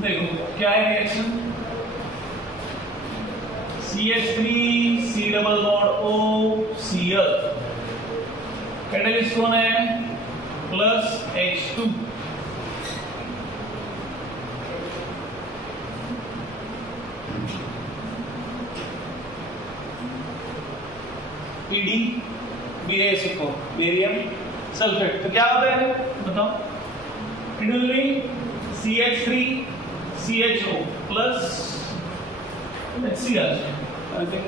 देखो क्या है reaction, CH3 C double bond O Cl, catalyst कौन है plus H2, PD BaSO barium sulphate. तो क्या होता है बताओ, it will B CH3 CHO plus HCl। Okay,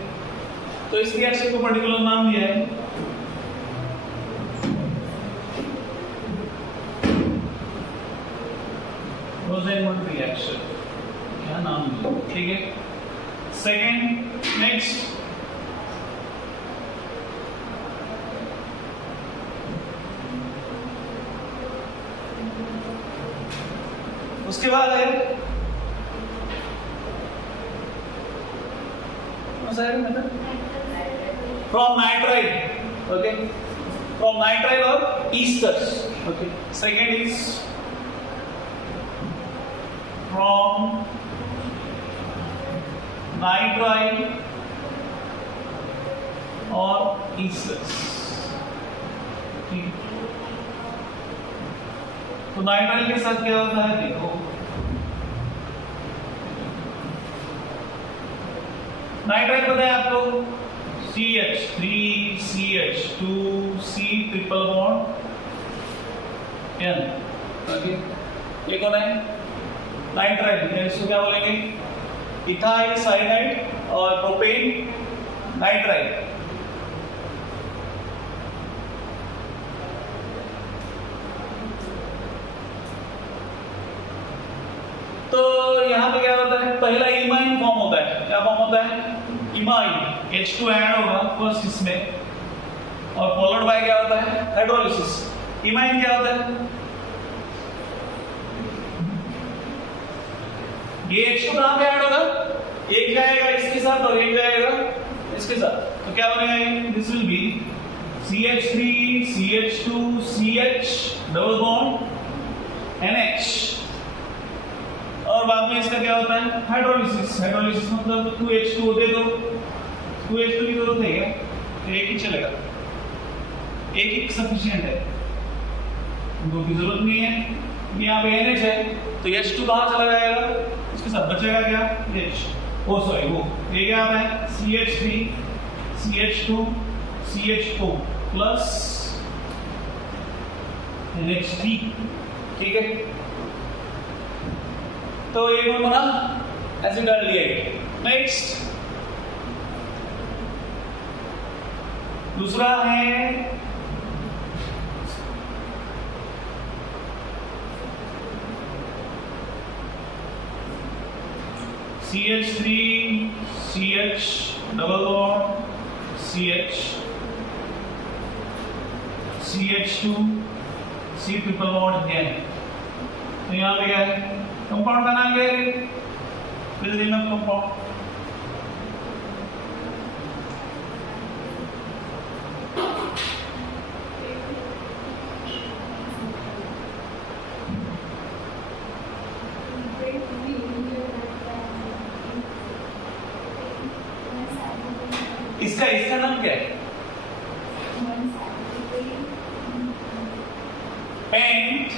तो इस रिएक्शन को पर्टिकुलर नाम दिया है रोसेनमंड रिएक्शन, क्या नाम दिया, ठीक है। सेकेंड, नेक्स्ट उसके बाद है from nitrile, okay, from nitrile और esters, okay. Second is from nitrile और ईस्टर्स, ठीक है। तो नाइट्राइल के साथ क्या होता है देखो, नाइट्राइल पता है आपको CH3 CH2 C triple bond N, okay. ये कौन है नाइट्राइल, इसको क्या बोलेंगे इथाइल साइनाइड और प्रोपेन नाइट्राइल। तो यहाँ पे क्या होता है, पहला इमाइन फॉर्म होता है, क्या फॉर्म होता है इमाइन, H2 ऐड होगा फर्स्ट इसमें, और फॉलोड बाय क्या होता है हाइड्रोलिसिस। इमाइन क्या होता है, ये H2 कहां पे ऐड होगा, एक जाएगा इसके साथ और एक जाएगा इसके साथ, तो क्या बनेगा ये, this will be CH3 CH2 CH double bond NH, और बाद में इसका क्या होता है हाइड्रोलिसिस। हाइड्रोलिसिस मतलब 2H2 दे दो, 2H2 की जरूरत है क्या, तो एक ही चलेगा, एक ही सफिशिएंट है, दो की जरूरत नहीं है। यहाँ पे NH है तो H2 कहाँ चला जाएगा, इसके साथ बचेगा क्या H, ओ सॉरी वो ये क्या आता है CH3 CH2 CHO plus NH3, ठीक है। तो ये कौन बना एसिडाल्डिहाइड। नेक्स्ट दूसरा है CH3 CH double bond CH CH2 C triple bond N। तो यहाँ पे क्या है, कंपाउंड का नाम क्या है, बिल्डिंग ऑफ कंपाउंड, इसका नाम क्या है, पेंट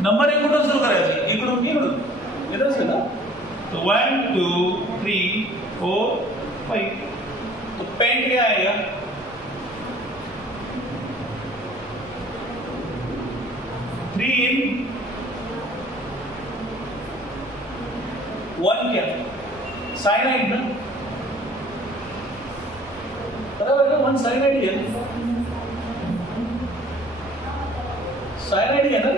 नंबर एक कुठं सुरू करायचे, इकडून येतच ना, तो 1 2 3 4 5, तो पेंट क्या आएगा, थ्री इन वन क्या साइनाइड ना, बराबर है, वन साइनाइड है ना, साइनाइड है ना,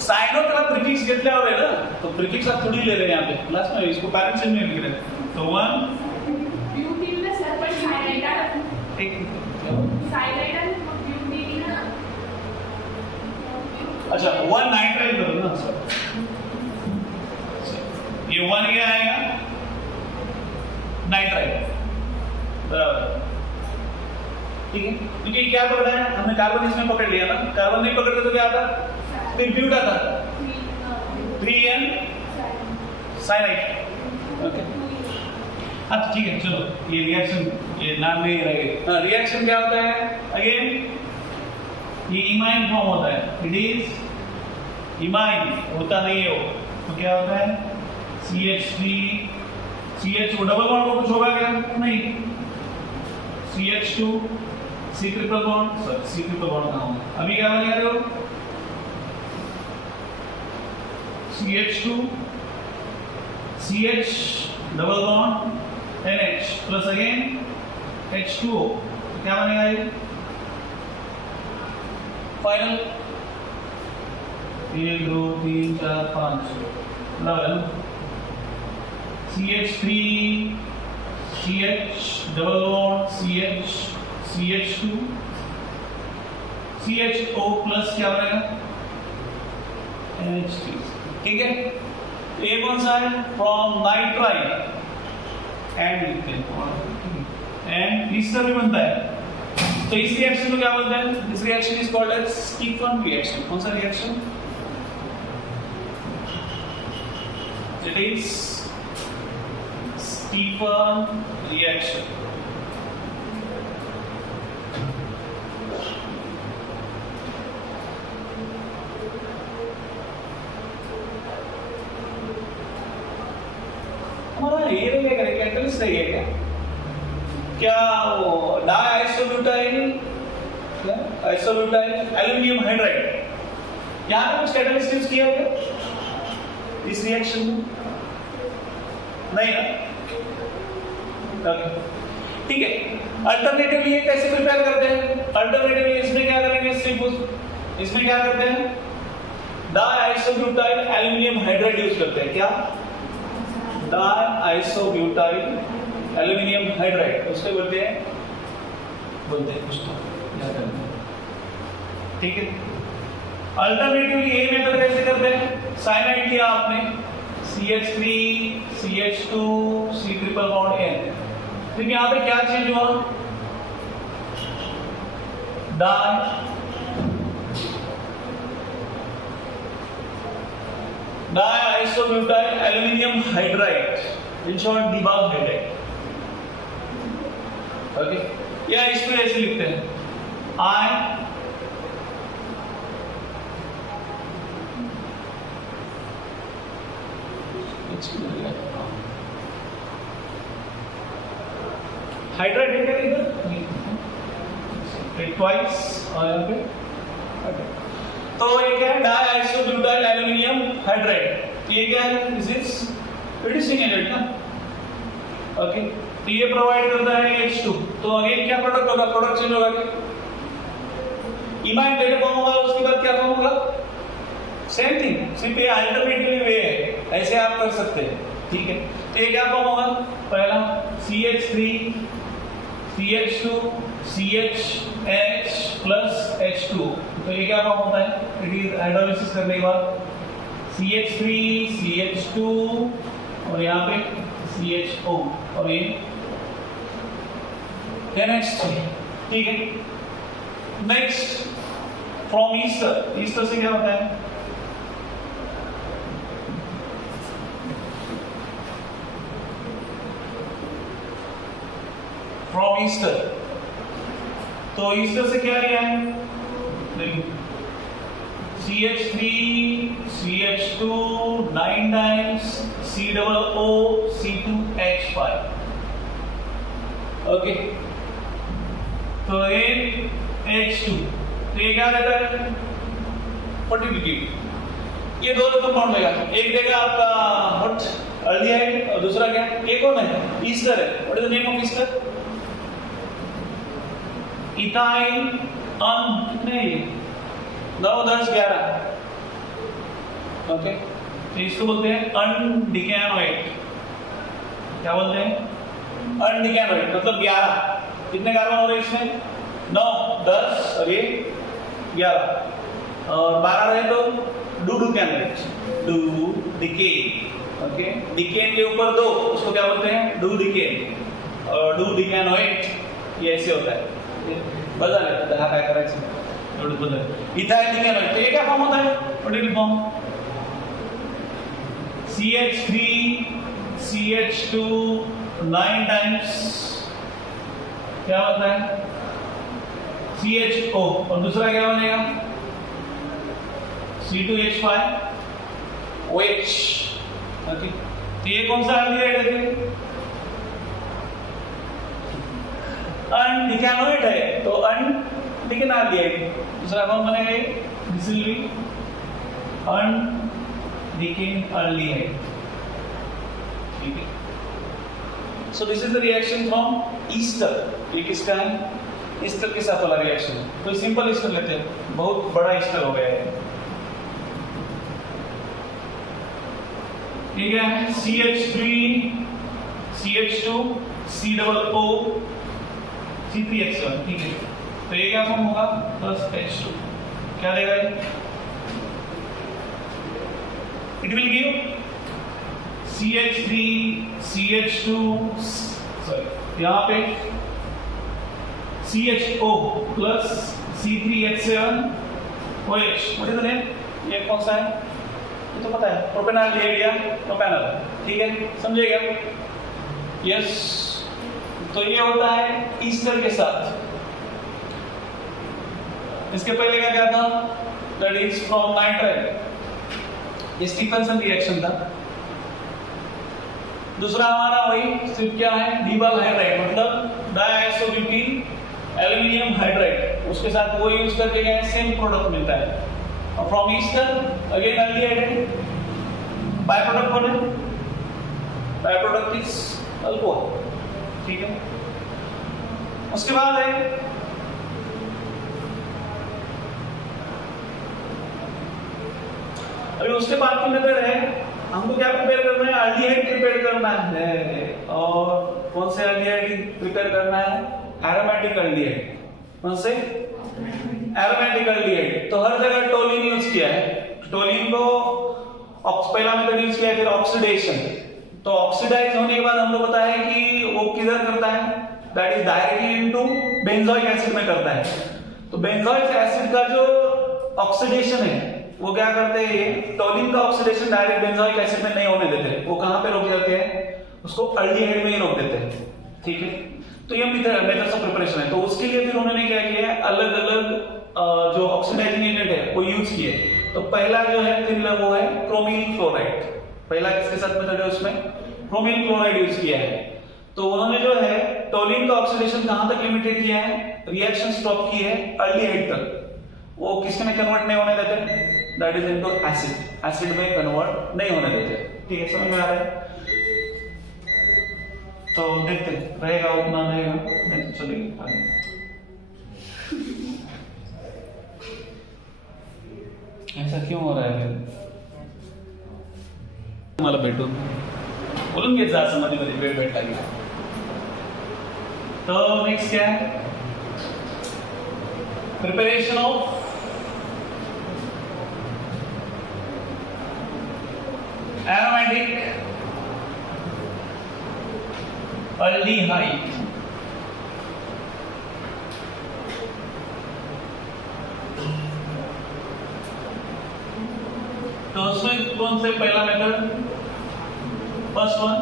साइनो का प्रीफिक्स घेतल्यावर आहे ना, तो प्रीफिक्स आप थोड़ी ले रहे हैं यहाँ पे क्लास में, इसको पैरेंट्स में लिख रहे हैं, तो वन ब्यूटी में सर पर साइनाइड एक साइनाइड ब्यूटी ना, अच्छा वन नाइट्राइल करो ना सर, ये वन क्या आएगा नाइट्राइल, बराबर। ठीक है, क्योंकि क्या पकड़ा है हमने, कार्बन इसमें पकड़ लिया ना, कार्बन नहीं पकड़ते तो क्या आता, फिर ब्यूट आता, 3n साइनाइड। ओके, अच्छा ठीक है, चलो ये रिएक्शन, ये नाम में रहेगा। रिएक्शन क्या होता है अगेन, ये इमाइन फॉर्म होता है, इट इज इमाइन, होता नहीं है वो, तो क्या होता है CH3 CH, वो डबल बॉन्ड को कुछ होगा क्या, नहीं, CH2 C triple bond, sorry C triple bond कहाँ होगा, अभी क्या बनेगा देखो, CH2 CH double bond NH plus again H2O, तो क्या बनेगा ये final, 1 2 3 4 5 11 CH3 CH double bond CH CH2 CHO plus क्या बनेगा NH3, ठीक है। ये कौन सा है, from nitrile and and Easter भी बनता है, तो इस रिएक्शन को क्या बोलते हैं, this reaction is called as Stephen reaction. कौन सा reaction, it is Stephen reaction. हमारा ये रहेगा कैटलिस्ट रहेगा क्या, वो डाइआइसोब्यूटाइल, क्या आइसोब्यूटाइल एल्युमिनियम हाइड्राइड, यहाँ पे कुछ कैटलिस्ट यूज किया गया इस रिएक्शन में, नहीं ना, ठीक है। अल्टरनेटिवली ये कैसे प्रिपेयर करते हैं, अल्टरनेटिवली इसमें क्या करेंगे, सिर्फ इसमें क्या करते हैं, डाइआइसोब्यूटाइल एल्युमिनियम हाइड्राइड यूज करते हैं, क्या डाइआइसोब्यूटाइल एल्युमिनियम हाइड्राइड, उसको बोलते हैं कुछ तो याद रखना, ठीक है। अल्टरनेटिवली ये मेथड कैसे करते हैं, साइनाइड लिया आपने CH3 CH2 C triple bond N, फिर यहाँ पे क्या चेंज हुआ, diisobutyl aluminium hydride, in short DIBAL hydride, okay. या इसको ऐसे लिखते हैं I हाइड्राइड है क्या इधर, ट्वाइस और यहाँ पे, तो ये क्या है, डाइआइसोब्यूटाइल एल्युमिनियम हाइड्राइड, तो ये क्या है, दिस इज रिड्यूसिंग एजेंट ना, ओके। तो ये प्रोवाइड करता है H2, तो अगेन क्या प्रोडक्ट होगा, प्रोडक्ट चेंज होगा, इमाइन पहले फॉर्म होगा, उसके बाद क्या फॉर्म होगा, सेम थिंग, सिर्फ ये अल्टरनेटिव वे है, ऐसे आप कर सकते हैं, ठीक है। तो ये क्या फॉर्म होगा, पहला CH3 CH2 CH plus H2, तो ये क्या फॉर्म होता है, इट इज हाइड्रोलिसिस करने के बाद CH3 CH2 और यहाँ पे CHO और ये NH3, ठीक है। नेक्स्ट फ्रॉम ईस्टर, ईस्टर से क्या होता है, फ्रॉम ईस्टर, तो ईस्टर से क्या लिया है, देखिए CH3 CH2 9 times COO C2H5, okay. तो ये H2, तो ये क्या देता है, फर्टिलिटी, ये दोनों कंपाउंड देगा, एक देगा आपका व्हाट अल्डिहाइड और दूसरा क्या, ये कौन है, ईस्टर है, what is the name of Easter, ethyl कितने 9 10 11, ओके। तो इसको बोलते हैं अनडिकैनोएट, क्या बोलते हैं, अनडिकैनोएट, मतलब 11, कितने कार्बन हो रहे हैं इसमें, 9 10 और ये 11 और 12 रहे तो डुडुकैनोएट, डुडिकेन, ओके। डिकेन के ऊपर 2, उसको क्या बोलते हैं, डुडिकेन और डुडिकैनोएट, ये ऐसे होता है, बदल आहे, हा काय करायचं एवढं बदल. इथाइल डिकेनोइड, तो ये क्या फॉर्म होता है, protein form. CH3 CH2 9 times क्या होता है CHO, और दूसरा क्या बनेगा C2H5 OH. ओके, तो ये कौन सा एल्डिहाइड है, अनडिकेनोइड है, तो अनडिकेन एल्डिहाइड. दूसरा कौन बनेगा ये, दिस विल बी अनडिकेन एल्डिहाइड. ठीक है. So this is the reaction from Easter. ये किसका है, ईस्टर के साथ वाला रिएक्शन. तो सिंपल ईस्टर लेते हैं, बहुत बड़ा ईस्टर हो गया है. ठीक है, CH3 CH2 COO C3H7. ठीक है, तो ये क्या फॉर्म होगा, प्लस H2 क्या देगा ये, it will give CH3 CH2 sorry यहाँ पे CHO plus C3H7 OH. What is the name, ये कौन सा है, ये तो पता है, प्रोपेनॉल या प्रोपेनॉल. ठीक है, समझिएगा. यस, तो ये होता है ईस्टर के साथ. इसके पहले क्या था, दैट इज फ्रॉम नाइट्राइल, ये स्टीफनसन रिएक्शन था. दूसरा हमारा वही सिर्फ क्या है, डीबल हाइड्राइड, मतलब डायआइसोब्यूटीन एल्युमिनियम हाइड्राइड, उसके साथ वो यूज करके क्या है, सेम प्रोडक्ट मिलता है. और फ्रॉम ईस्टर अगेन एल्डिहाइड है, बाय प्रोडक्ट कौन है, बाय प्रोडक्ट इज अल्कोहल. ठीक है, उसके बाद है अभी उसके बाद की मेथड है, हमको क्या प्रिपेयर करना है, एल्डिहाइड प्रिपेयर करना है. और कौन से एल्डिहाइड प्रिपेयर करना है, एरोमेटिक एल्डिहाइड. कौन से, एरोमेटिक एल्डिहाइड. तो हर जगह टोलिन यूज किया है. टोलिन को पहला मेथड यूज किया है, फिर ऑक्सीडेशन. तो ऑक्सीडाइज होने के बाद हमको पता है कि वो किधर करता है, that is directly into benzoic acid में करता है. तो बेंजोइक एसिड का जो ऑक्सीडेशन है वो क्या करते हैं, टोलिन का ऑक्सीडेशन डायरेक्ट बेंजोइक एसिड में नहीं होने देते, वो कहां पे रोक देते हैं, उसको एल्डिहाइड में ही रोक देते हैं. ठीक है, तो ये मेथड्स ऑफ प्रिपरेशन है. तो उसके लिए फिर उन्होंने क्या किया है, अलग अलग जो ऑक्सीडाइजिंग एजेंट है वो यूज किए. तो पहला जो है फिर वो है क्रोमिल क्लोराइड. पहला किसके साथ मेथड है, उसमें क्रोमिल क्लोराइड यूज किया है. तो उन्होंने जो है टोलिन का ऑक्सीडेशन कहां तक लिमिटेड किया है, रिएक्शन स्टॉप की है एल्डिहाइड तक. वो किसके में कन्वर्ट नहीं होने देते, that is into acid. Acid में कन्वर्ट नहीं होने देते. ठीक है, समझ में आ रहा है. तो देखते रहेगा उतना रहेगा नहीं तो चलेगा आगे. ऐसा क्यों हो रहा है, मला भेटून बोलून घेत जा असं मध्ये मध्ये वेळ भेटला की. तो नेक्स्ट क्या है, प्रिपरेशन ऑफ aromatic aldehyde. तो उसमें कौन से पहला मेथड, फर्स्ट वन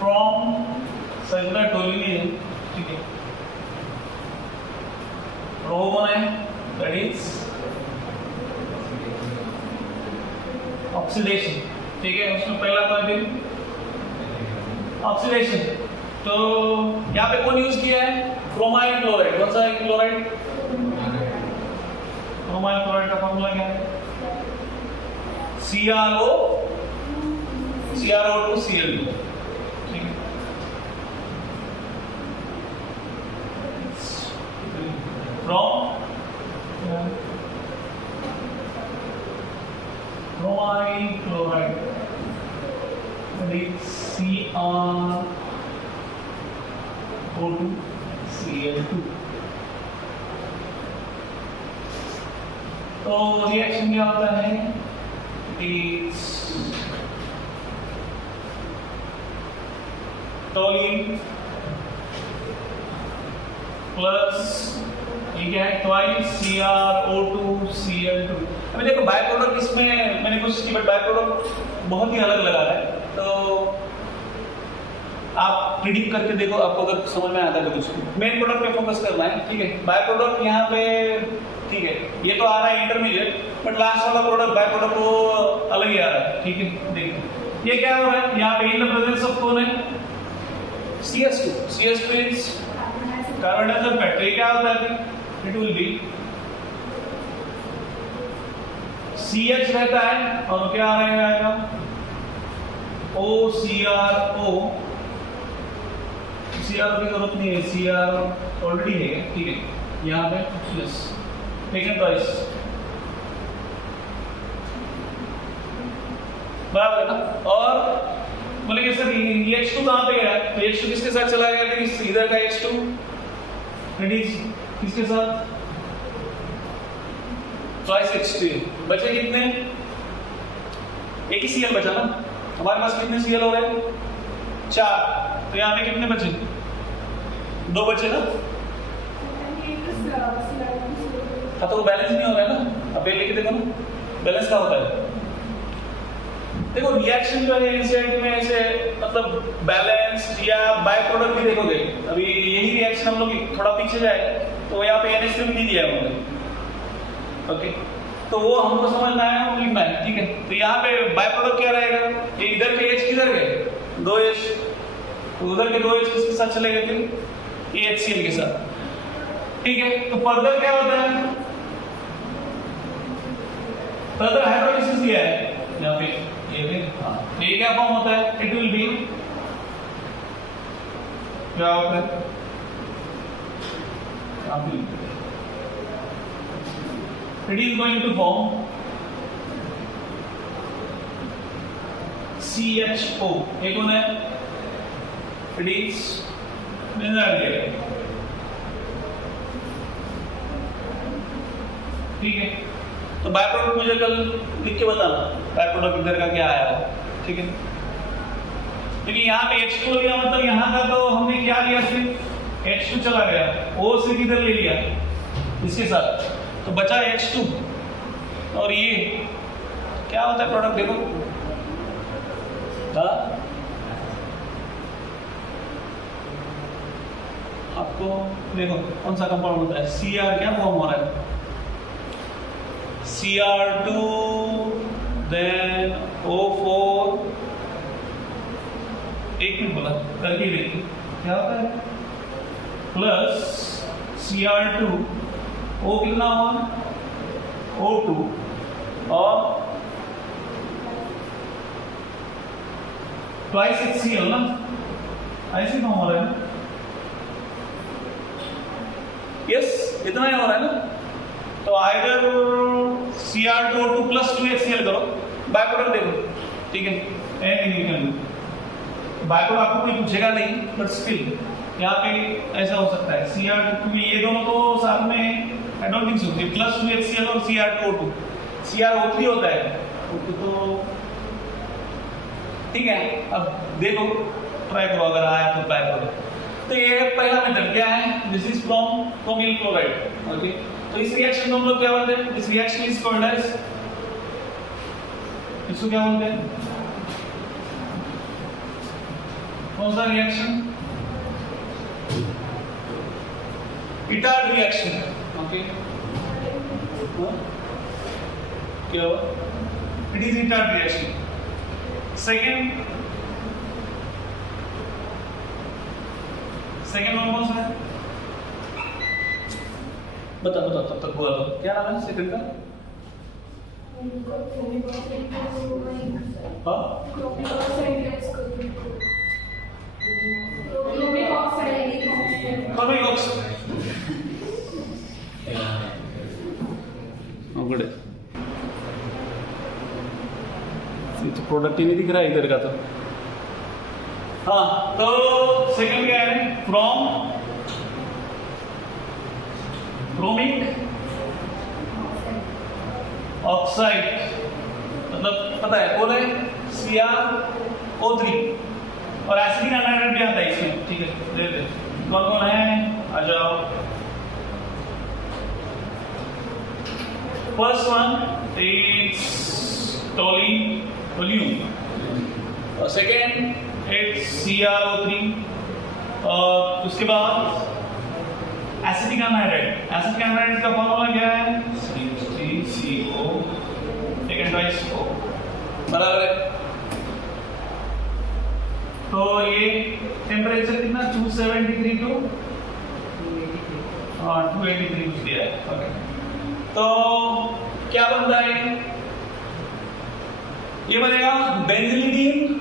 फ्रॉम सेगुलर टोलिन. ठीक है, वो कौन है, दैट इज ऑक्सीडेशन. ठीक है, उसमें पहला कौन है, ऑक्सीडेशन. तो यहाँ पे कौन यूज किया है, क्रोमाइल क्लोराइड. कौन सा है क्लोराइड, क्रोमाइल क्लोराइड का फॉर्मूला क्या है, CrO2 Cl2. ठीक है, from chromyl chloride that is CrO2 Cl2. तो रिएक्शन क्या होता है, टोलिन प्लस ये क्या है ट्वाइस CrO2 Cl2। अभी देखो बाय प्रोडक्ट इसमें मैंने कोशिश की बट बाय प्रोडक्ट बहुत ही अलग लगा है, तो आप प्रिडिक्ट करके देखो, आपको अगर समझ में आता है तो कुछ मेन प्रोडक्ट पे फोकस करना है, ठीक है। बाय प्रोडक्ट यहाँ पे ठीक है, ये तो आ रहा है इंटरमीडिएट, बट लास्ट वाला प्रोडक्ट बाय प्रोडक्ट वो अलग ही आ रहा है, ठीक है। देखिए ये क्या हो रहा है यहाँ पे, इन द प्रेजेंस ऑफ कौन है CS2 इज कार्बन डाइऑक्साइड, तो ये क्या होता है, इट विल बी CH रहता है और क्या रहेगा OCrO, CR की जरूरत नहीं है, CR ऑलरेडी है, ठीक है। यहाँ पे यस टेकन ट्वाइस, बराबर है ना। और बोलेंगे सर ये H2 कहाँ पे गया, तो H2 किसके साथ चला गया, फिर इधर का H2 रिड्यूस किसके साथ, ट्वाइस H2, बचे कितने, एक ही Cl बचा ना हमारे पास, कितने Cl हो रहे हैं 4, तो यहाँ पे कितने बचे, 2 बचे ना, हाँ तो बैलेंस नहीं हो रहा है ना। अब लेके देखो ना बैलेंस क्या होता है, देखो रिएक्शन जो है एनसीईआरटी में ऐसे मतलब बैलेंस या बाय प्रोडक्ट भी देखोगे, अभी यही रिएक्शन हम लोग थोड़ा पीछे जाए तो यहाँ पे NH3 भी नहीं दिया है उन्होंने, ओके। तो वो हमको समझना है, वो लिखना है, ठीक है। तो यहाँ पे बाय प्रोडक्ट क्या रहेगा, ये इधर के H किधर गए 2H, तो उधर के 2H किसके साथ चले गए, फिर ये HCl के साथ, ठीक है। तो फर्दर क्या होता है, फर्दर हाइड्रोलिसिस दिया है यहाँ पे, ये क्या फॉर्म होता है, इट विल बी क्या होता है, it is going to form CHO, ये कौन है, it is benzyl, ठीक है। तो बाय प्रोडक्ट मुझे कल लिख के बताना बाय प्रोडक्ट इधर का क्या आया हो, ठीक है। क्योंकि यहाँ पे H2 लिया मतलब यहाँ का तो हमने क्या लिया, सिर्फ H2 चला गया, O से किधर ले लिया इसके साथ, तो बचा H2। और ये क्या होता है प्रोडक्ट, देखो आपको देखो कौन सा कंपाउंड होता है, Cr क्या फॉर्म हो रहा है, Cr2 देन O4, एक मिनट बोला करके देखिए क्या होता है, प्लस Cr2 O कितना हुआ O2 और ट्वाइस HCl ना, ऐसे कौन हो रहा है, यस इतना ही हो रहा है ना। तो आइदर Cr2O2 प्लस 2HCl करो, बाय प्रोडक्ट देखो, ठीक है। बाय प्रोडक्ट आपको कोई पूछेगा नहीं, बट स्टिल यहाँ पे ऐसा हो सकता है Cr2, ये दोनों तो साथ में I don't think so, plus 2HCl और Cr2O2, CrO3 होता है तो ठीक है। अब देखो ट्राई करो, अगर आया तो ट्राई करो। तो ये पहला मेथड क्या है, this is from chromyl chloride, okay. तो इस रिएक्शन को हम लोग क्या बोलते हैं, this reaction is called as, इसको क्या बोलते हैं, कौन सा रिएक्शन, इटार्ड रिएक्शन, ओके। क्या हुआ, it is Etard reaction. Second one कौन सा है, बता तब तक हुआ तो क्या नाम है सेकंड का, क्रोमिक ऑक्साइड, गुड है। तो प्रोडक्ट ही नहीं दिख रहा है इधर का तो, हाँ। तो सेकंड क्या है, फ्रॉम क्रोमिक ऑक्साइड, मतलब पता है कौन है, CrO3, और एसिडिक एनाहाइड्राइड भी आता है इसमें, ठीक है। कौन कौन है, आ जाओ। फर्स्ट वन इट्स टोल्यूम और सेकेंड इट्स CrO3 और उसके बाद एसिटिक एनहाइड्राइड। एसिटिक एनहाइड्राइड का फॉर्मूला क्या है? CH3CO सेकेंड ट्वाइस O, बराबर है। तो ये टेम्परेचर कितना 273 टू 283 कुछ दिया है। ओके, तो क्या बनता है? ये बनेगा बेंजिलिडीन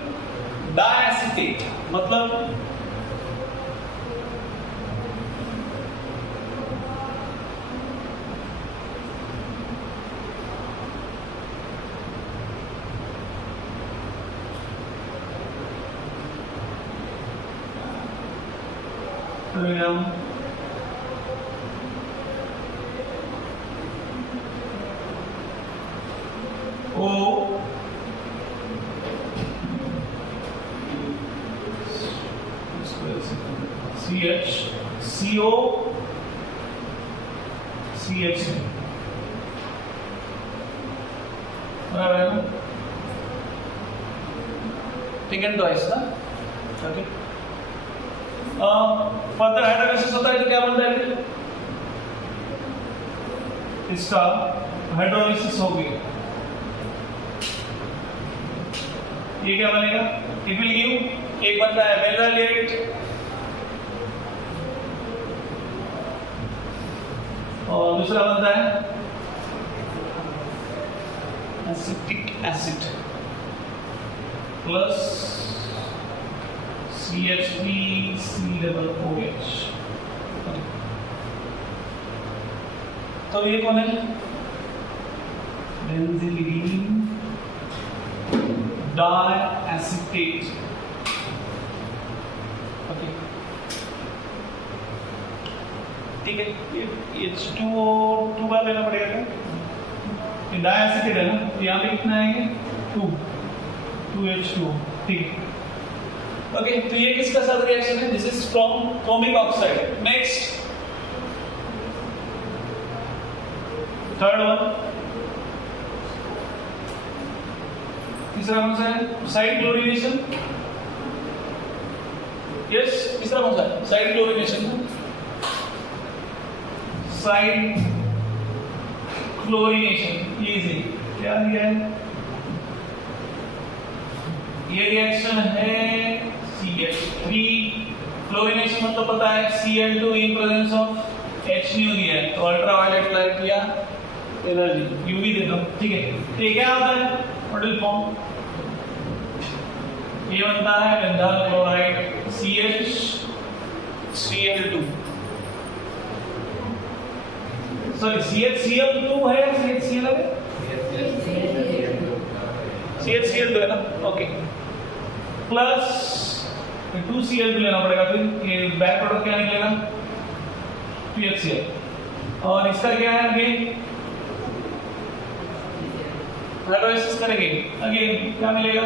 डायएसिटेट, मतलब O CH CO CH, बराबर है ना? ठीक है, तो ऐसा ओके। फर्दर हाइड्रोलाइसिस होता है तो क्या बनता है फिर? इसका हाइड्रोलाइसिस हो गया, ये क्या बनेगा? इट विल गिव, एक बनता है बेंजाइलेट और दूसरा बनता है एसिटिक एसिड प्लस CH3COOH। तो ये कौन है? बेंजिलिडीन डायएसिटेट। ओके, ठीक है। ये H2O2 बार लेना पड़ेगा क्या? ये डायएसिटेट है ना, तो यहाँ पे कितना आएंगे? 2H2O, ठीक है। ओके, तो ये किसका साथ रिएक्शन है? This is from chromic oxide. Next third one, तीसरा कौन सा है? Side chlorination. यस, तीसरा कौन सा है? Side chlorination. साइड क्लोरीनेशन, ये क्या दिया है? ये रिएक्शन है CH3 क्लोरीनेशन, मतलब पता है Cl2 in presence of H दिया है, तो अल्ट्रावायलेट लाइट या एनर्जी यूवी दे दो, ठीक है। तो ये क्या होता है? मॉडल फॉर्म ये बनता है benzyl chloride CH3Cl2, sorry CHCl2 है या CHCl है? CHCl2 है ना, ओके। प्लस 2Cl2 लेना पड़ेगा, फिर ये बैक प्रोडक्ट क्या निकलेगा? 2HCl। और इसका क्या है? अगेन हाइड्रोलाइसिस करेंगे, अगेन क्या मिलेगा?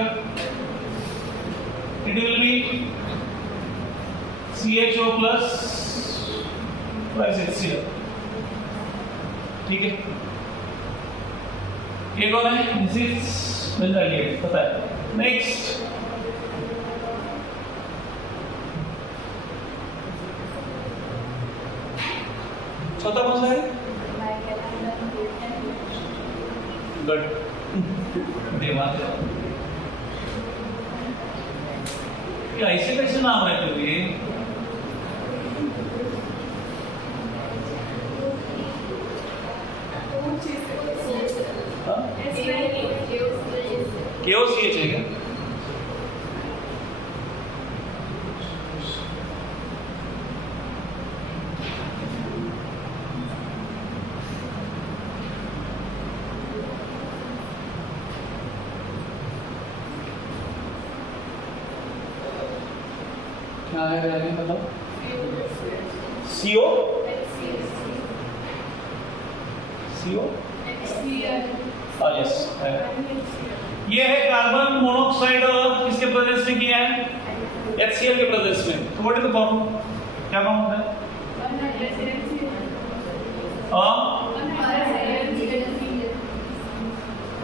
It will B CHO plus HCl, ठीक है। ये कौन है? दिस इज बेंजाइलेट, पता है। नेक्स्ट चौथा कौन सा है? गुड, दिमाग क्या ऐसे कैसे नाम है तो ये? KOCH है क्या? क्या है रहने मतलब? CO यस, ये है कार्बन मोनोऑक्साइड किसके प्रेजेंस में किया है? HCl के प्रेजेंस में। तो व्हाट इज द फॉर्म? क्या फॉर्म होता है?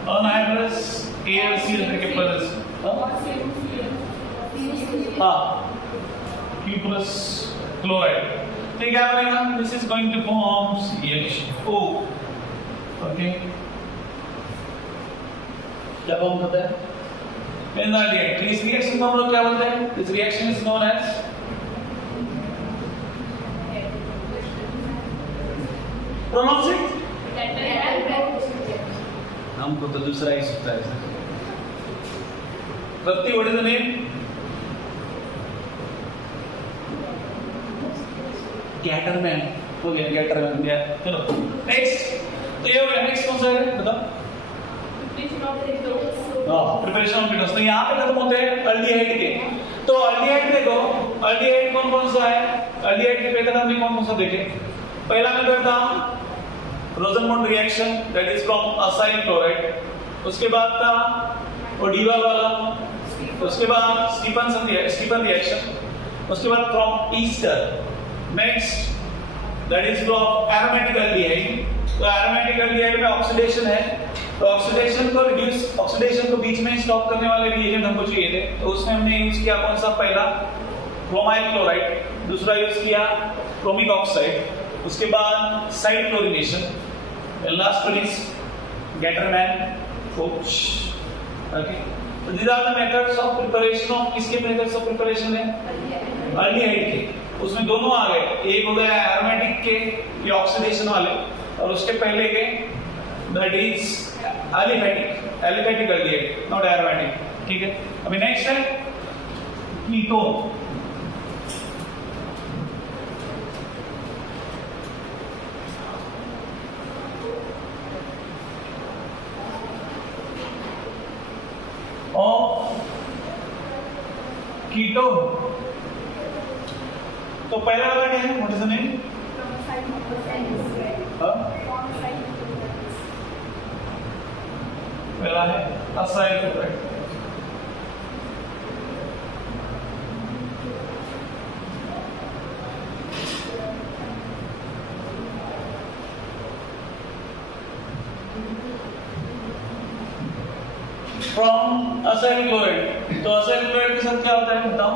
Anhydrous AlCl triple Q plus chloride. तो क्या बनेगा? This is going to form CHO. Okay. क्या फॉर्म करता है? Enaldehyde. इस रिएक्शन को हम लोग क्या बोलते हैं? This reaction is known as pronounce it. हमको तो दूसरा ही सूझता है sir. Rafti, what is the name? Gatterman. हो गया Gatterman गया. चलो next. तो ये हो गया. next कौन सा है? बताओ. Preparation of ketones. तो यहाँ पे खत्म होते हैं अल्डिहाइड के. तो अल्डिहाइड देखो, अल्डिहाइड कौन कौन सा है? अल्डिहाइड के पहले हमने कौन कौन सा देखे? पहला मेथड था Rosenmund reaction, that is from acyl chloride. उसके बाद था ओडिवा वाला. उसके बाद स्टीफन रिएक्शन. उसके बाद from ester. Next that is from aromatic aldehyde. तो एरोमेटिक अल्डिहाइड में ऑक्सीडेशन है. तो ऑक्सीडेशन को बीच में स्टॉप करने वाले रिएजेंट हमको चाहिए थे. तो उसमें हमने यूज किया कौन सा? पहला क्रोमाइल क्लोराइड. दूसरा यूज किया क्रोमिक ऑक्साइड. उसके बाद side chlorination. Last one is Gattermann Koch. Okay. तो these are the methods of preparation of किसके methods of preparation है? अल्डिहाइड के. उसमें दोनों आ गए. एक हो गया एरोमेटिक के, ये ऑक्सीडेशन वाले, और उसके पहले के that is aliphatic aldehyde, not aromatic. ठीक है. अभी नेक्स्ट है कीटोन. कीटोन. तो पहला वाला क्या है? What is the name? पहला है acyl chloride. From acyl chloride. तो असाइल क्लोराइड के साथ क्या होता है बताओ?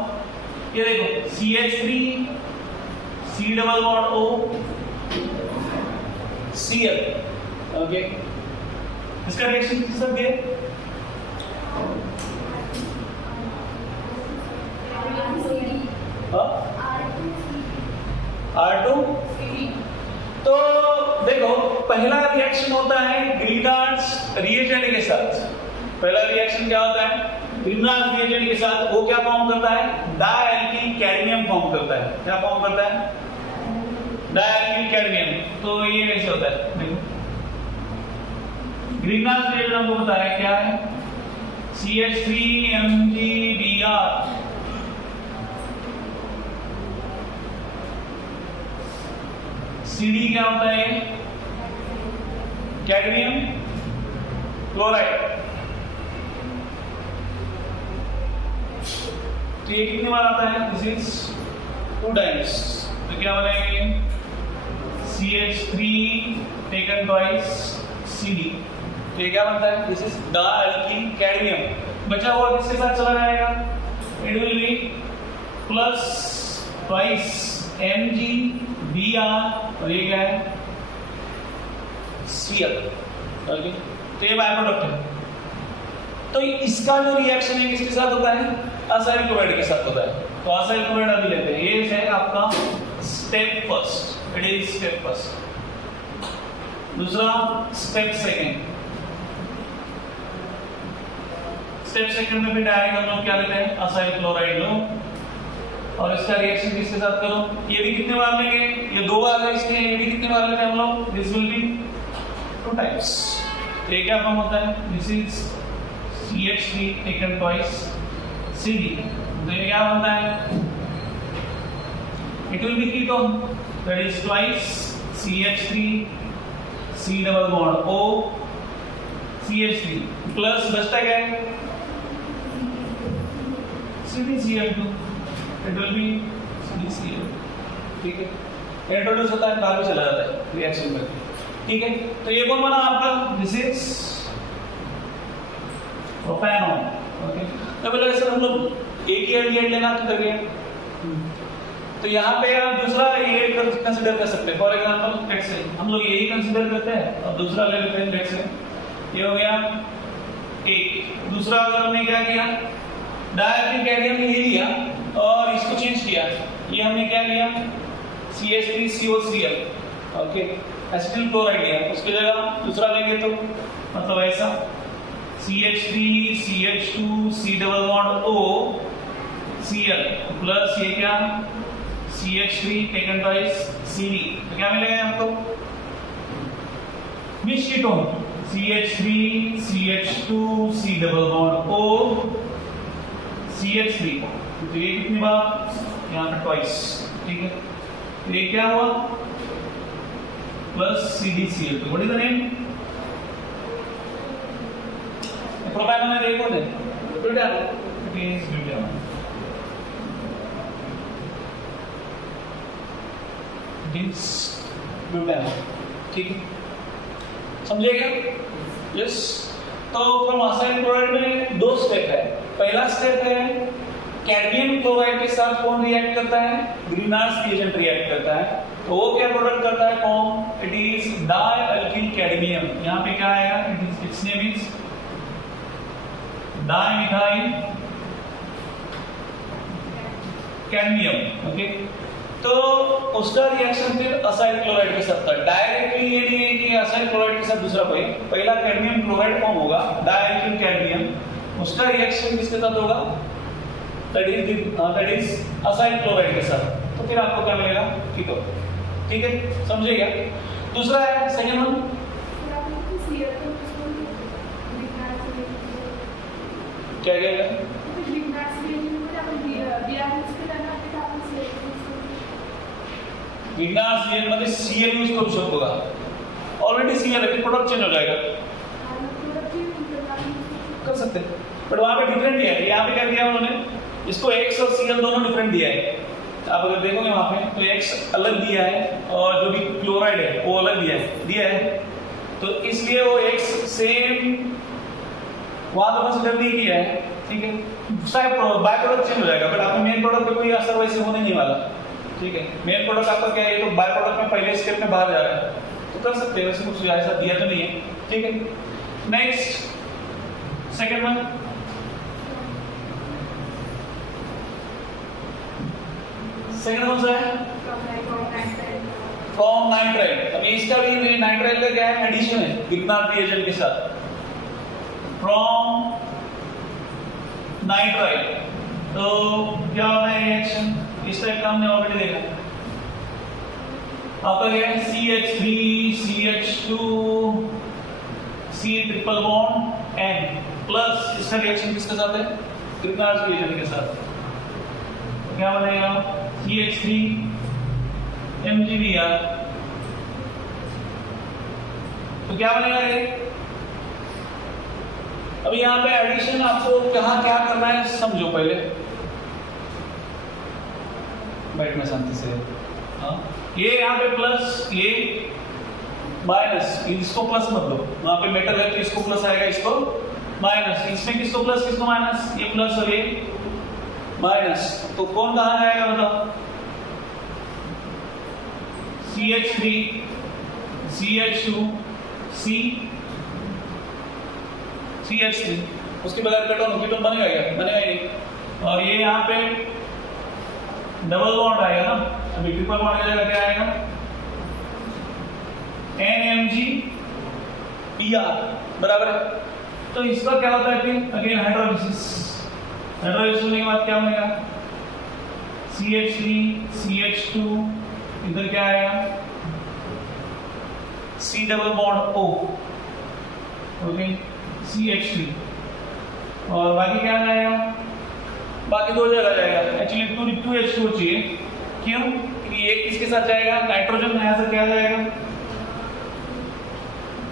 ये देखो CH3 C double bond O Cl. Okay. इसका रिएक्शन किस साथ है? R2. तो देखो पहला रिएक्शन होता है ग्रीनहाउस रिएजेंट के साथ. पहला रिएक्शन क्या होता है? ग्रीनहाउस रिएजेंट के साथ. वो क्या फॉर्म करता है? डायल्किल कैडमियम फॉर्म करता है. क्या फॉर्म करता है? डायल्किल कैडमियम. तो ये कैसे होता है? देखो ग्रीनहाउस रिएजेंट हमको बताया क्या है? CH3MgBr. CD क्या होता है? Cadmium chloride. तो ये कितने बार आता है? This is 2 times. तो क्या बनेगा? CH3 taken twice CD. तो ये क्या बनता है? This is dialkyl cadmium. बचा हुआ किसके साथ चला जाएगा? It will be plus twice MgBr. और ये क्या है? Cl. ओके. तो ये बाय प्रोडक्ट है. तो इसका जो रिएक्शन है किसके साथ होता है? असाइल क्लोराइड के साथ होता है. तो असाइल क्लोराइड अभी लेते हैं. ये है आपका step first. It is step first. दूसरा स्टेप सेकंड. स्टेप सेकंड में भी डायरेक्ट हम लोग क्या लेते हैं? असाइल क्लोराइड लो और इसका रिएक्शन किसके साथ करो? ये भी कितने बार लेंगे? ये 2 बार है. इसके ये भी कितने बार लेते हैं हम लोग? This will be 2 times. तो ये क्या फॉर्म होता है? This is CH3 taken twice CD. तो ये क्या बनता है? It will B ketone. That is twice CH3 C double bond O CH3 plus बचता क्या है? CdCl2. It will be CdCl. ठीक है. इंट्रोड्यूस होता है बाहर भी चला जाता है रिएक्शन में। ठीक है, तो ये कौन बना आपका, दिस इज प्रोपैनॉन। ओके, तो बोला सर हम लोग एक ही एल्डिहाइड लेना तो कर गया, तो यहाँ पे आप दूसरा एल्डिहाइड कंसीडर कर सकते हैं। फॉर एग्जांपल लेट्स से हम लोग यही कंसीडर करते हैं और दूसरा ले लेते हैं। लेट्स से ये हो गया एक, दूसरा अगर हमने क्या किया, डायरेक्ट कैडमियम ले लिया और इसको चेंज किया, ये हमने क्या लिया CH3COCl, ओके, एसिटिल क्लोराइड लिया, उसकी जगह दूसरा लेंगे तो मतलब ऐसा CH3 CH2 C double bond O Cl plus ये क्या CH3 टेकन बाय Cd, तो क्या मिलेगा हमको mix ketone CH3 CH2 C double bond O CH3, तो ये कितनी बार यहाँ पे ट्वाइस। ठीक है, तो ये क्या हुआ plus CdCl2, what is the name, propanone है, कौन है, butanone, it is butanone, this butanone. ठीक है, समझिएगा, यस। तो फ्रॉम असाइल क्लोराइड में दो स्टेप है। पहला स्टेप है कैडमियम क्लोराइड के साथ कौन रिएक्ट करता है, ग्रीनार्ड्स रिएजेंट रिएक्ट करता है, तो वो क्या प्रोडक्ट करता है form, it is dialkyl cadmium. यहाँ पे क्या आएगा, it is it's name is dimethyl cadmium. Okay, तो उसका रिएक्शन फिर असाइल क्लोराइड के साथ था। डायरेक्टली ये नहीं है कि असाइल क्लोराइड के साथ दूसरा कोई, पहला कैडमियम क्लोराइड फॉर्म होगा डायल्किल कैडमियम, उसका रिएक्शन किसके साथ होगा, दैट इज असाइल क्लोराइड के साथ, तो फिर आपको क्या मिलेगा, कीटोन। ठीक है, समझिएगा। दूसरा है सेकंड वन, क्या कहेगा, ग्रीनहाउस रिएक्ट मध्ये Cl यूज करू शकतो का, ऑलरेडी Cl है, प्रोडक्ट चेंज हो जाएगा, कर सकते हैं, बट वहां पे डिफरेंट दिया है। यहाँ पे क्या दिया उन्होंने, इसको X और Cl दोनों डिफरेंट दिया है। आप अगर देखोगे वहां पे तो X अलग दिया है और जो भी क्लोराइड है वो अलग दिया है, तो इसलिए वो X सेम वहां तो कंसीडर नहीं किया है। ठीक है, शायद बाय प्रोडक्ट चेंज हो जाएगा, बट आपके मेन प्रोडक्ट पे कोई असर वैसे होने नहीं वाला। ठीक है, मेन प्रोडक्ट आपका क्या है, तो बाय प्रोडक्ट में पहले स्टेप में बाहर जा रहा है, तो कर सकते हैं, वैसे कुछ ऐसा दिया तो नहीं है। ठीक है, नेक्स्ट सेकंड वन, सेकंड कौन सा है, फ्रॉम नाइट्राइल। अभी इसका भी नाइट्राइल का क्या है, एडिशन है ग्रीनार्ड रिएजेंट के साथ, फ्रॉम नाइट्राइल। तो क्या होता है रिएक्शन, इस टाइप का हमने ऑलरेडी देखा, आपका क्या है CH3 CH2 C triple bond N plus, इसका रिएक्शन किसके साथ है, ग्रीनार्ड रिएजेंट के साथ, तो क्या बनेगा CH3 MgBr, तो क्या बनेगा ये। अब यहाँ पे एडिशन आपको कहाँ क्या करना है समझो पहले, बैठना शांति से। हाँ, ये यहाँ पे प्लस, ये माइनस, इसको प्लस मत दो, वहां पे मेटल है तो इसको प्लस आएगा, इसको माइनस, इसमें किसको प्लस किसको माइनस, ये प्लस और ये माइनस, तो कौन कहाँ जाएगा बताओ, CH3 CH2 CH3, उसके बगैर कीटोन बनेगा क्या, बनेगा ही नहीं। और ये यहाँ पे डबल बॉन्ड आएगा ना, अभी ट्रिपल बॉन्ड की जगह क्या आएगा, NMgBr, बराबर है। तो इसका क्या होता है फिर, अगेन हाइड्रोलिसिस, हाइड्रोलिसिस होने के बाद क्या बनेगा, CH3 CH2, इधर क्या आएगा C double bond O, okay, CH3, और बाकी क्या आएगा, बाकी दो जगह जाएगा, एक्चुअली 2H2 चाहिए, क्यों, क्योंकि एक किसके साथ जाएगा, नाइट्रोजन, यहाँ से क्या जाएगा,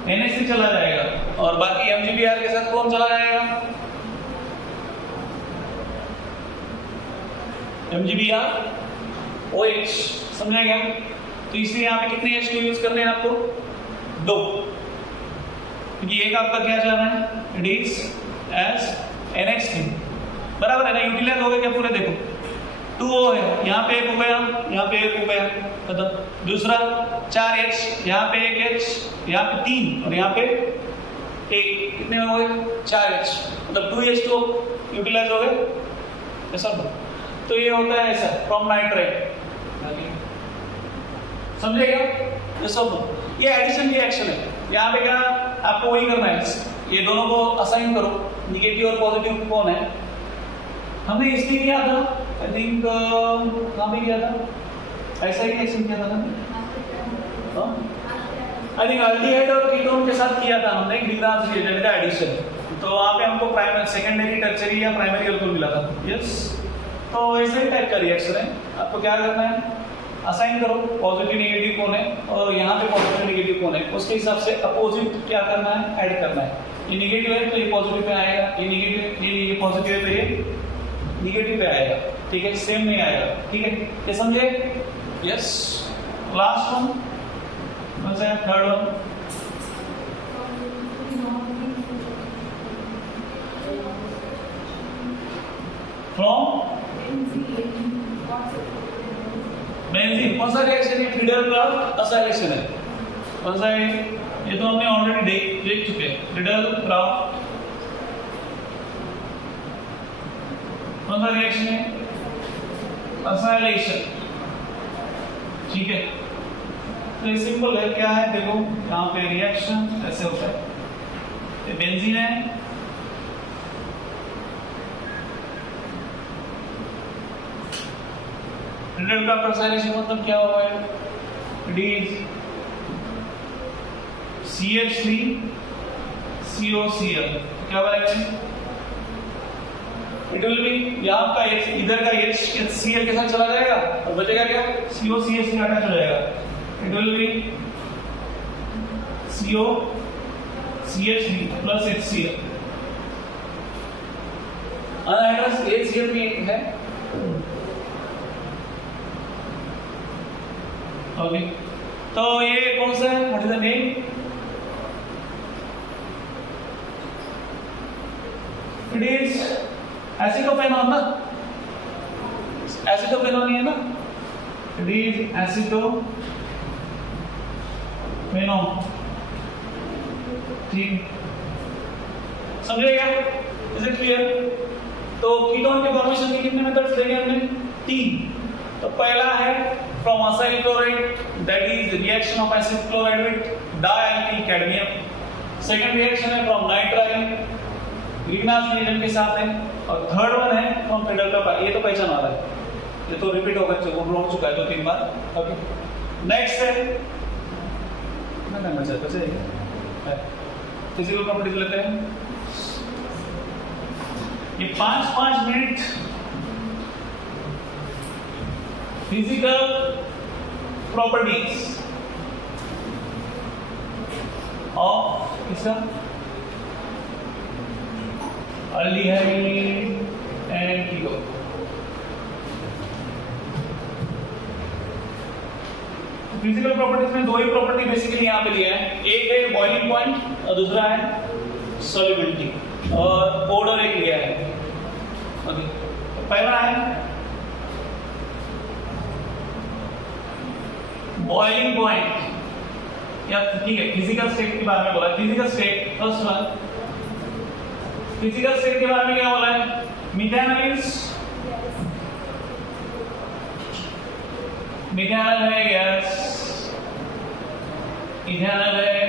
NH3 चला जाएगा, और बाकी MgBr के साथ कौन चला जाएगा, MgBr OH, समझा क्या। तो इसलिए यहाँ पे कितने H2 यूज करने हैं आपको? 2, क्योंकि एक आपका क्या जा रहा है? इट इज एज NH3, बराबर है ना? यूटिलाइज हो गए क्या पूरे? देखो 2O है, यहाँ पे 1 हो गया, यहाँ पे 1 हो गया, खत्म। दूसरा 4H, यहाँ पे 1H, यहाँ पे 3 और यहाँ पे 1, कितने हो गए? 4H, मतलब 2H2 यूटिलाइज हो गए ऐसा। तो ये होता है ऐसा फ्रॉम नाइट्राइट, समझेगा? ये सब ये एडिशन रिएक्शन है। यहाँ पे क्या आपको वही करना है, ये दोनों को असाइन करो, निगेटिव और पॉजिटिव कौन है। हमने इसलिए किया था, आई थिंक कहाँ पे किया था, ऐसा ही रिएक्शन किया था ना, आई थिंक अल्डिहाइड और कीटोन के साथ किया था हमने ग्रीनहाउस रिएजेंट का एडिशन। तो वहाँ पे हमको प्राइमरी, सेकेंडरी, टर्शियरी या प्राइमरी अल्कोहल मिला था। यस, तो ऐसे ही टाइप का रिएक्शन है। आपको क्या करना है, असाइन करो पॉजिटिव नेगेटिव कौन है और यहाँ पे पॉजिटिव नेगेटिव कौन है, उसके हिसाब से अपोजिट क्या करना है, ऐड करना है। ये नेगेटिव है तो ये पॉजिटिव पे आएगा, ये नेगेटिव, ये पॉजिटिव है तो ये नेगेटिव पे आएगा, ठीक है? सेम नहीं आएगा, ठीक है? ये समझे? यस। लास्ट वन, कौन सा है? Third one, from benzene. कौन सा रिएक्शन है? फ्रीडल क्राफ्ट ऐसा रिएक्शन है। कौन सा है? ये तो हमने ऑलरेडी देख चुके हैं, फ्रीडल क्राफ्ट। कौन सा रिएक्शन है? असाइलेशन, ठीक है? तो ये सिंपल है, क्या है देखो, यहाँ पे रिएक्शन ऐसे होता है, ये बेंजीन है, फ्रीडल क्राफ्ट असाइलेशन मतलब क्या हो रहा है? इट इज CH3COCl, क्या बनेगा? इट विल बी, यहाँ का H, इधर का H Cl के साथ चला जाएगा और बचेगा क्या? COCH से अटैच हो जाएगा। It will be COCH3 plus HCl। Anhydrous HCl भी है, ओके। तो ये कौन सा है? What is the name? It is acetophenone ना, एसिटोफेनॉन ही है ना, इट इज एसिटोफेनॉन, ठीक? समझेगा? Is it clear? तो कीटोन के फॉर्मेशन के कितने मेथड्स देखे हमने? 3। तो पहला है from acyl chloride, that is reaction of acid chloride with dialkyl cadmium. Second reaction है फ्रॉम नाइट्राइल, ग्रीनहाउस रिएजेंट के साथ है। और थर्ड वन है फ्रॉम फ्रीडल क्राफ्ट, ये तो पहचान वाला है, ये तो रिपीट हो चुका है 2-3 बार, ओके। नेक्स्ट है कितना टाइम बचा है? फिजिकल प्रॉपर्टीज लेते हैं, ये 5-5 मिनट फिजिकल प्रॉपर्टीज ऑफ इसका aldehyde and ketone. Physical properties में 2 ही प्रॉपर्टी बेसिकली यहाँ पे लिया है, एक है बॉइलिंग पॉइंट और दूसरा है सॉल्युबिलिटी, और ऑर्डर एक लिया है, ओके। तो पहला है बॉइलिंग पॉइंट, या ठीक है फिजिकल स्टेट के बारे में बोला। Physical state, first one, physical state के बारे में क्या बोला है? मिथेनॉल है गैस, इथेनॉल है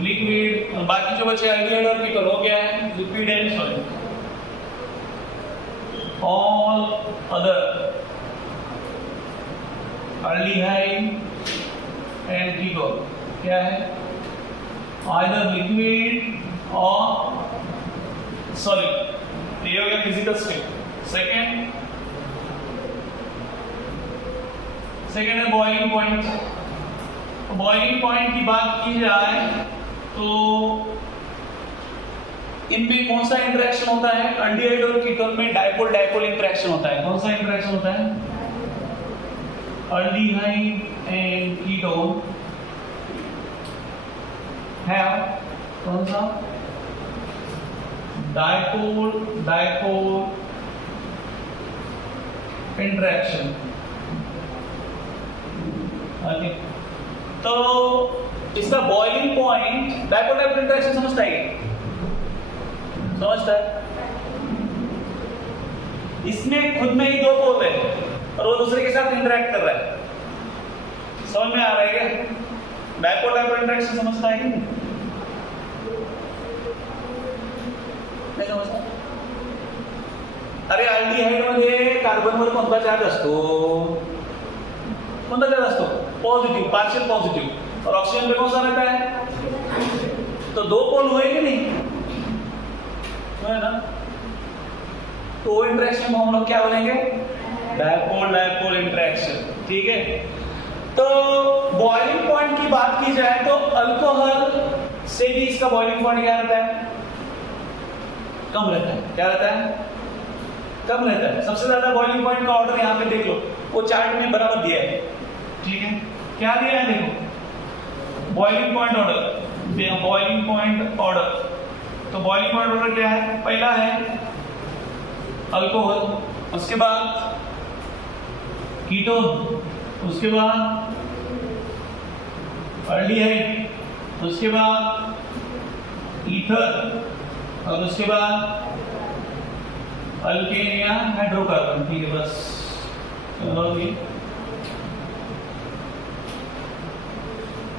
लिक्विड, और बाकी जो बचे अल्डिहाइड और कीटोन हो गया है liquid and solid. All other aldehyde and ketone क्या है? आइदर लिक्विड और सॉलिड। ये हो गया फिजिकल स्टेट। सेकेंड है बॉइलिंग पॉइंट। बॉइलिंग पॉइंट की बात की जाए तो इनमें कौन सा इंटरेक्शन होता है? अल्डिहाइड और कीटोन में डाइपोल डाइपोल इंटरेक्शन होता है। कौन सा इंटरेक्शन होता है? aldehyde and ketone have कौन सा dipole interaction। ओके, तो इसका boiling point dipole dipole interaction समझता है, समझता है? इसमें खुद में ही दो पोल है और वो दूसरे के साथ इंटरेक्ट कर रहा है। समझ में आ रहा है क्या? डाइपोल डाइपोल इंटरेक्शन समझता है कि नहीं समझता? अरे अल्डिहाइड मध्ये कार्बनवर कोणता चार्ज असतो? कोणता चार्ज असतो? Positive, partial positive. और ऑक्सीजन पे कौन सा रहता है? तो दो पोल हुए कि नहीं हुए ना? तो इंटरेक्शन को हम लोग क्या बोलेंगे? Dipole dipole interaction. ठीक है, तो बॉइलिंग पॉइंट की बात की जाए तो अल्कोहल से भी इसका बॉइलिंग पॉइंट क्या रहता है? कम रहता है। क्या रहता है? कम रहता है। सबसे ज्यादा बॉइलिंग पॉइंट का ऑर्डर यहाँ पे देख लो, वो चार्ट में बराबर दिया है। ठीक है, क्या दिया है देखो, boiling point order, boiling point order. तो बॉइलिंग पॉइंट ऑर्डर क्या है? पहला है अल्कोहल, उसके बाद कीटोन, उसके बाद अल्डिहाइड, उसके बाद ईथर और उसके बाद अल्केन या हाइड्रोकार्बन। ठीक है, बस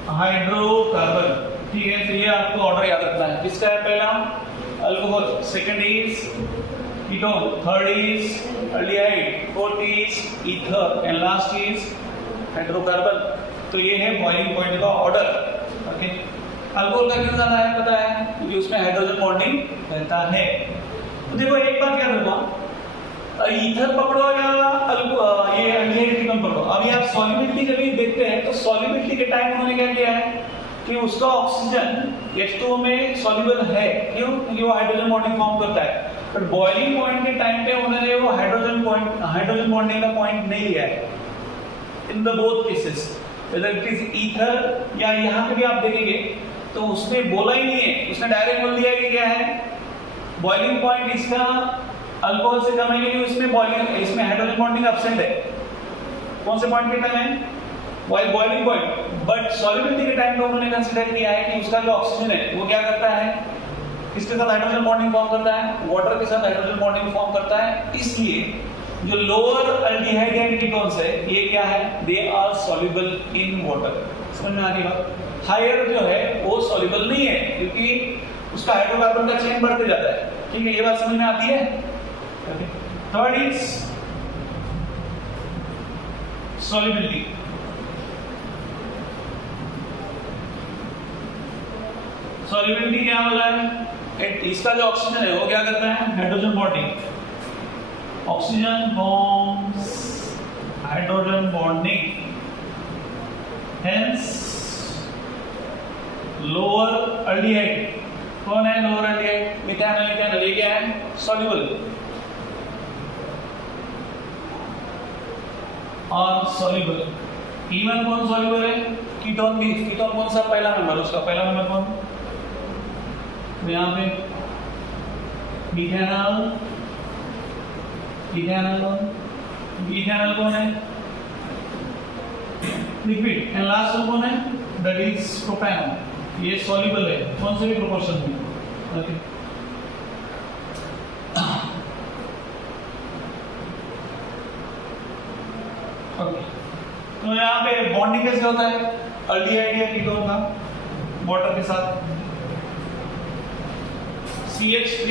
हाइड्रोकार्बन। ठीक है, तो ये आपको ऑर्डर याद रखना है। किसका है? पहला alcohol, second is ketone, third is aldehyde, fourth is ether and last is hydrocarbon. तो ये है बॉइलिंग पॉइंट का ऑर्डर। ओके, अल्कोहल का क्यों ज्यादा है पता है? क्योंकि उसमें हाइड्रोजन बॉन्डिंग रहता है। तो देखो एक बात याद रखो, ईथर पकड़ो या ये अल्डिहाइड कीटोन पकड़ो, अभी आप सॉल्युबिलिटी जब भी देखते हैं तो सॉल्युबिलिटी के टाइम उन्होंने क्या किया है कि उसका ऑक्सीजन H2O में सॉल्युबल है। क्यों? क्योंकि वो हाइड्रोजन बॉन्डिंग फॉर्म करता है। बट बॉइलिंग पॉइंट के टाइम पे उन्होंने वो हाइड्रोजन बॉन्डिंग का पॉइंट नहीं लिया है in the both cases, whether it is ether या यहाँ पे भी आप देखेंगे तो उसने बोला ही नहीं है, उसने डायरेक्ट बोल दिया कि क्या है बॉइलिंग पॉइंट इसका अल्कोहल से कम है क्योंकि इसमें हाइड्रोजन बॉन्डिंग एब्सेंट है। कौन से पॉइंट के टाइम है? Boiling point. बट सॉल्युबिलिटी के टाइम पे उन्होंने कंसीडर किया है कि उसका जो ऑक्सीजन है वो क्या करता है, किसके साथ हाइड्रोजन बॉन्डिंग फॉर्म करता है? वाटर के साथ हाइड्रोजन बॉन्डिंग फॉर्म करता है। इसलिए जो लोअर अल्डिहाइड एंड कीटोन्स है ये क्या है? They are soluble in water. समझ में आ रही बात? हायर जो है वो सॉल्युबल नहीं है क्योंकि उसका हाइड्रोकार्बन का चेन बढ़ते जाता है। ठीक है, ये बात समझ में आती है? Third is solubility. सॉल्युबिलिटी क्या बोला है? इसका जो ऑक्सीजन है वो क्या करता है? Hydrogen bonding. Oxygen forms hydrogen bonding, hence lower aldehyde. कौन है लोअर अल्डिहाइड? मिथानल, मिथानल ये क्या है? सॉल्युबल और सॉल्युबल। इवन कौन सॉल्युबल है? कीटोन भी। कीटोन कौन सा? पहला मेंबर, उसका पहला मेंबर कौन? यहाँ पे मिथानल, इथेनॉल कौन है? लिक्विड। एंड लास्ट वन कौन है? That is propanol. ये सॉल्युबल है कौन से भी प्रोपोर्शन में। ओके, ओके, तो यहाँ पे बॉन्डिंग कैसे होता है अल्डिहाइड या कीटोन का वाटर के साथ? CH3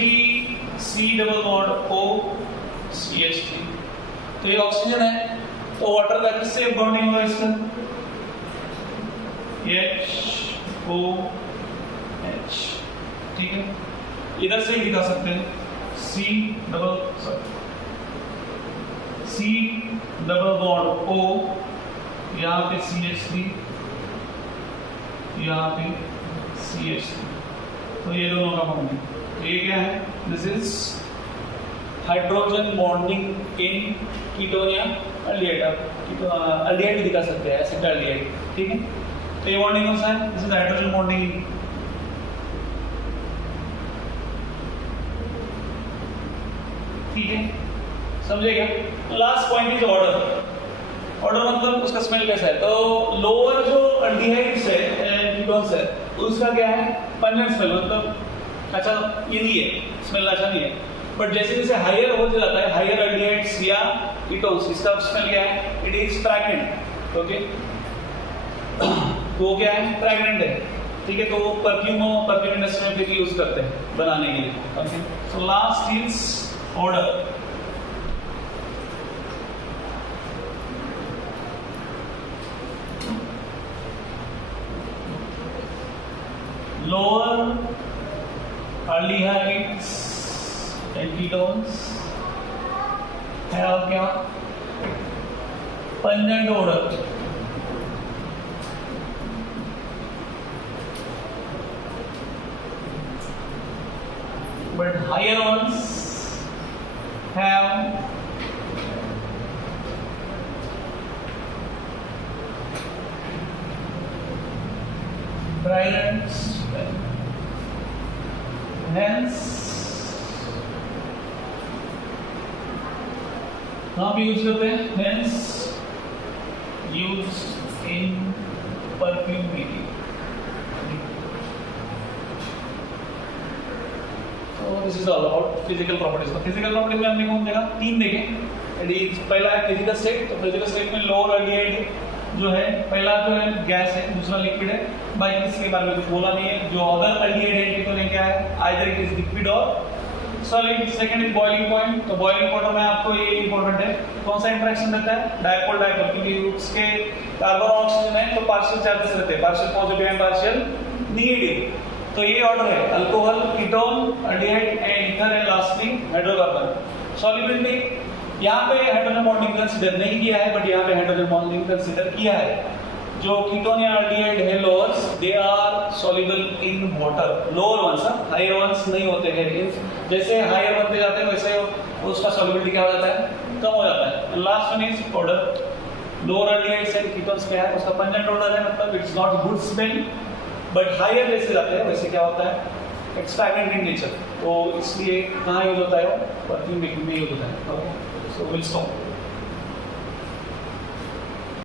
C double bond O CH3। तो ये ऑक्सीजन है तो वाटर का किससे बॉन्डिंग होगा इसका? HOH। ठीक है, इधर से ही दिखा सकते हैं C डबल बॉन्ड O, यहाँ पे CH3, यहाँ पे CH3। तो ये दोनों का बॉन्डिंग, तो ये क्या है? This is hydrogen bonding in ketone या अल्डिहाइड, आप अल्डिहाइड भी दिखा सकते हैं, एसिड अल्डिहाइड, ठीक है। तो ये बॉन्डिंग कौन सा है? This is hydrogen bonding. ठीक है, समझे क्या? Last point is order. Order मतलब उसका स्मेल कैसा है? तो लोअर जो अल्डिहाइड्स है, कीटोन्स है, उसका क्या है? पंजेंट स्मेल, मतलब अच्छा ये नहीं है, स्मेल अच्छा नहीं है। बट जैसे जैसे हायर हो जाता है, हायर अल्डिहाइड्स या कीटोन्स, इसका स्मेल क्या है? It is fragrant. ओके, तो वो क्या है? फ्रैग्रेंट है, ठीक है। तो वो परफ्यूम इंडस्ट्री में भी यूज करते हैं बनाने के लिए। Okay, so last is order. Lower aldehydes and ketones have क्या? Pungent odor. But higher ones have fragrance. Hence, कहाँ पे यूज करते हैं? Hence, used in perfume making. So this is all about physical properties. तो physical properties में हमने कौन देखा? 3 देखे। पहला है फिजिकल स्टेट। तो फिजिकल स्टेट में लोअर अल्डिहाइड जो है, पहला जो है गैस है, दूसरा लिक्विड है। बाकी इसके बारे में कुछ बोला नहीं है। जो अदर अल्डिहाइड है तो क्या है? आइदर इट इज लिक्विड और solid. Second is boiling point. तो बॉइलिंग पॉइंट में आपको ये इंपॉर्टेंट है, कौन सा इंटरेक्शन रहता है? डायपोल डायपोल, क्योंकि उसके कार्बन और ऑक्सीजन है तो पार्शियल चार्जेस रहते हैं, partial positive and partial negative. तो ये ऑर्डर है, alcohol, ketone, aldehyde and ether and lastly hydrocarbon. Solubility, यहाँ पे हाइड्रोजन बॉन्डिंग कंसीडर नहीं किया है, बट यहाँ पे हाइड्रोजन बॉन्डिंग कंसीडर किया है। जो कीटोन या अल्डिहाइड है lowers, they are soluble in water. Lower ones, higher ones नहीं होते हैं। जैसे हायर बनते जाते हैं वैसे उसका सॉल्युबिलिटी क्या हो जाता है? कम हो जाता है। Last one is odour. Lower aldehydes and ketones क्या है? उसका पंजेंट ऑर्डर है, मतलब it's not good smell. But higher जैसे जाते हैं वैसे क्या होता है? It's fragrant in nature. तो इसलिए कहाँ यूज होता है? परफ्यूम मेकिंग में यूज होता है। So will stop.